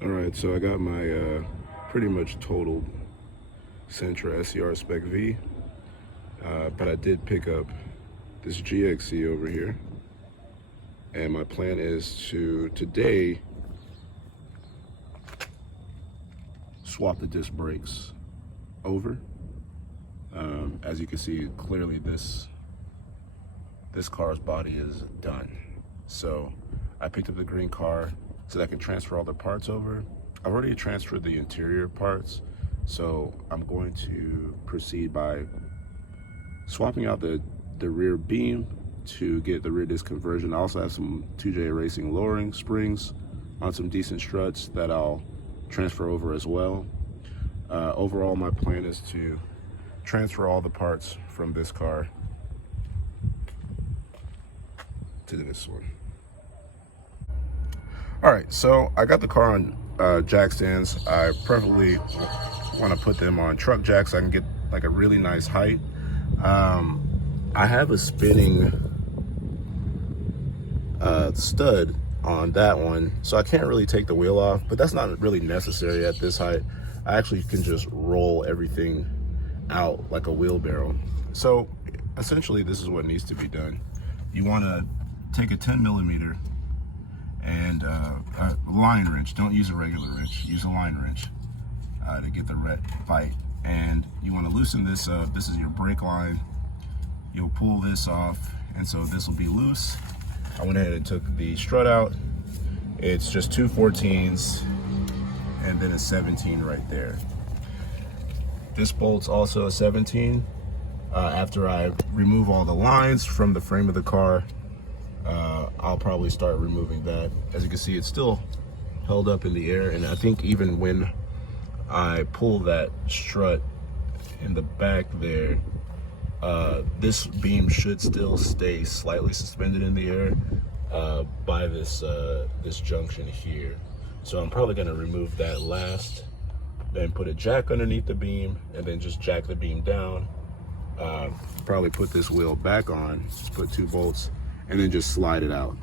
All right, so I got my pretty much totaled Sentra SCR Spec V, but I did pick up this GXC over here, and my plan is to today swap the disc brakes over. As you can see clearly, this car's body is done. So I picked up the green car so that I can transfer all the parts over. I've already transferred the interior parts, so I'm going to proceed by swapping out the rear beam to get the rear disc conversion. I also have some 2J Racing lowering springs on some decent struts that I'll transfer over as well. Overall, my plan is to transfer all the parts from this car to this one. All right, so I got the car on jack stands. I preferably want to put them on truck jacks so I can get like a really nice height. I have a spinning stud on that one, so I can't really take the wheel off, but that's not really necessary at this height. I actually can just roll everything out like a wheelbarrow. So essentially this is what needs to be done. You want to take a 10mm and a line wrench. Don't use a regular wrench, use a line wrench to get the right. And you want to loosen this up. This is your brake line. You'll pull this off, and so this will be loose. I went ahead and took the strut out. It's just 2 14s and then a 17 right there. This bolt's also a 17. After I remove all the lines from the frame of the car, I'll probably start removing that. As you can see, it's still held up in the air, and I think even when I pull that strut in the back there, this beam should still stay slightly suspended in the air by this junction here. So I'm probably going to remove that last, then put a jack underneath the beam, and then just jack the beam down. Probably put this wheel back on, put 2 bolts, and then just slide it out.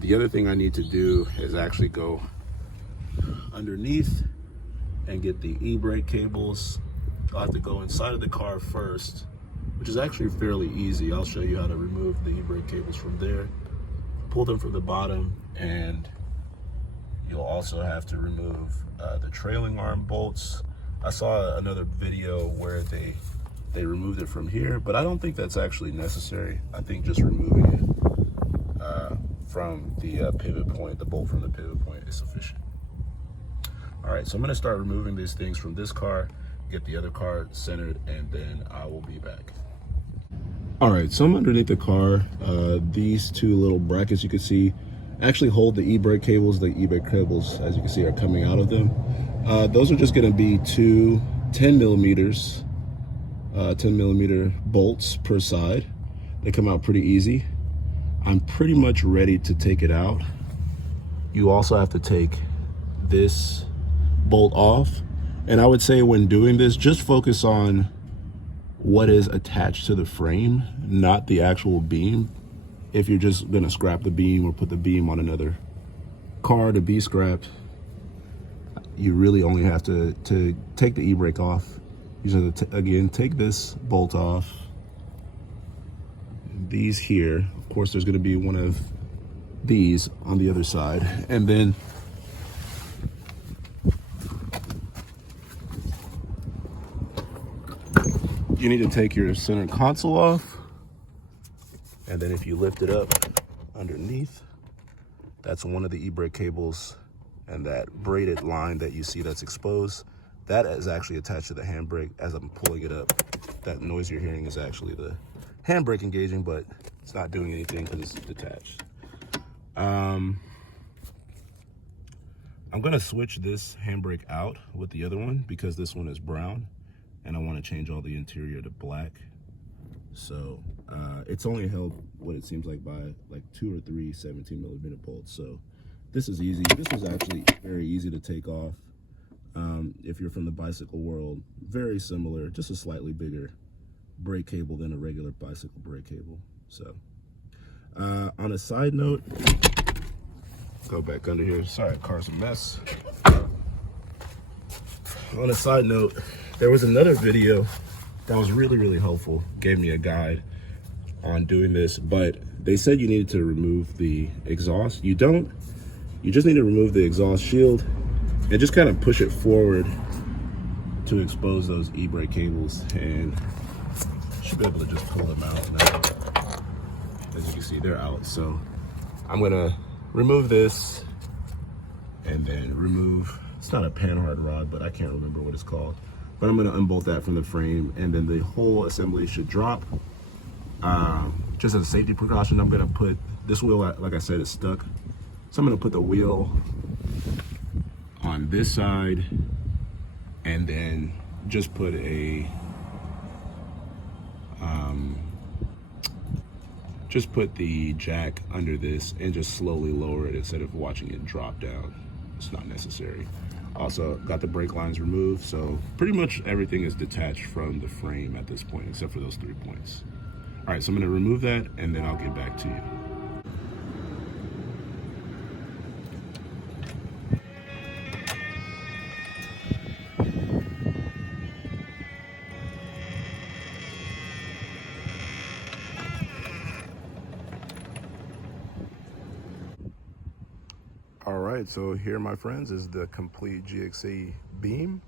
The other thing I need to do is actually go underneath and get the e-brake cables. I'll have to go inside of the car first, which is actually fairly easy. I'll show you how to remove the e-brake cables from there. Pull them from the bottom, and you'll also have to remove the trailing arm bolts. I saw another video where they removed it from here, but I don't think that's actually necessary. I think just removing it from the pivot point, the bolt from the pivot point, is sufficient. All right, so I'm gonna start removing these things from this car, get the other car centered, and then I will be back. All right, so I'm underneath the car. These 2 little brackets you can see actually hold the e-brake cables. The e-brake cables, as you can see, are coming out of them. Those are just gonna be 2 10mm bolts per side. They come out pretty easy. I'm pretty much ready to take it out. You also have to take this bolt off, and I would say when doing this, just focus on what is attached to the frame, not the actual beam. If you're just gonna scrap the beam or put the beam on another car to be scrapped, you really only have to take the e-brake off. You just have to, again, take this bolt off. These here, of course, there's gonna be one of these on the other side. And then you need to take your center console off. And then if you lift it up underneath, that's one of the e-brake cables, and that braided line that you see that's exposed, that is actually attached to the handbrake. As I'm pulling it up, that noise you're hearing is actually the handbrake engaging, but it's not doing anything because it's detached. I'm gonna switch this handbrake out with the other one because this one is brown, and I want to change all the interior to black. So it's only held what it seems like by like 2 or 3 17mm bolts. So this is easy. This is actually very easy to take off. If you're from the bicycle world, very similar, just a slightly bigger brake cable than a regular bicycle brake cable. So on a side note, go back under here. Sorry, car's a mess. on a side note, there was another video that was really helpful, gave me a guide on doing this, but they said you needed to remove the exhaust. You don't, you just need to remove the exhaust shield and just kind of push it forward to expose those e-brake cables, and you should be able to just pull them out now. As you can see, they're out. So I'm gonna remove this and then remove, it's not a panhard rod, but I can't remember what it's called. But I'm gonna unbolt that from the frame, and then the whole assembly should drop. Just as a safety precaution, I'm gonna put this wheel, like I said, is stuck. So I'm gonna put the wheel on this side and then just put a, just put the jack under this and just slowly lower it instead of watching it drop down. It's not necessary. Also got the brake lines removed, so pretty much everything is detached from the frame at this point, except for those 3 points. All right, so I'm gonna remove that and then I'll get back to you. All right, so here, my friends, is the complete GXE beam.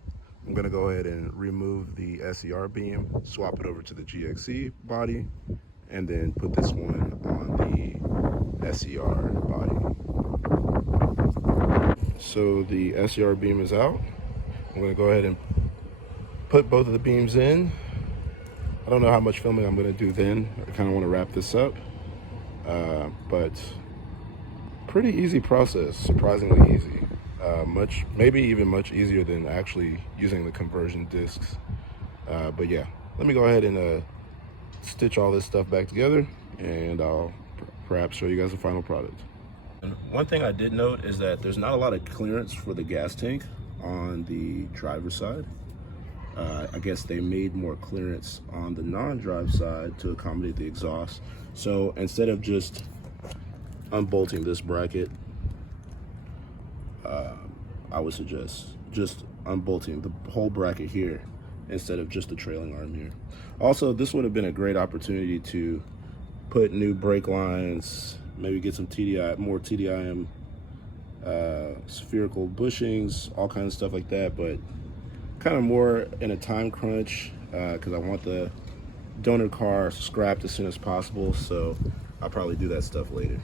I'm gonna go ahead and remove the SER beam, swap it over to the GXE body, and then put this one on the SER body. So the SER beam is out. I'm gonna go ahead and put both of the beams in. I don't know how much filming I'm gonna do then. I kinda wanna wrap this up, but pretty easy process, surprisingly easy. Maybe even much easier than actually using the conversion discs. But yeah, let me go ahead and stitch all this stuff back together, and I'll perhaps show you guys the final product. And one thing I did note is that there's not a lot of clearance for the gas tank on the driver's side. I guess they made more clearance on the non-drive side to accommodate the exhaust. So instead of just unbolting this bracket, I would suggest just unbolting the whole bracket here instead of just the trailing arm here. Also, this would have been a great opportunity to put new brake lines, maybe get some TDI, more TDIM, spherical bushings, all kinds of stuff like that, but kind of more in a time crunch because I want the donor car scrapped as soon as possible, so I'll probably do that stuff later.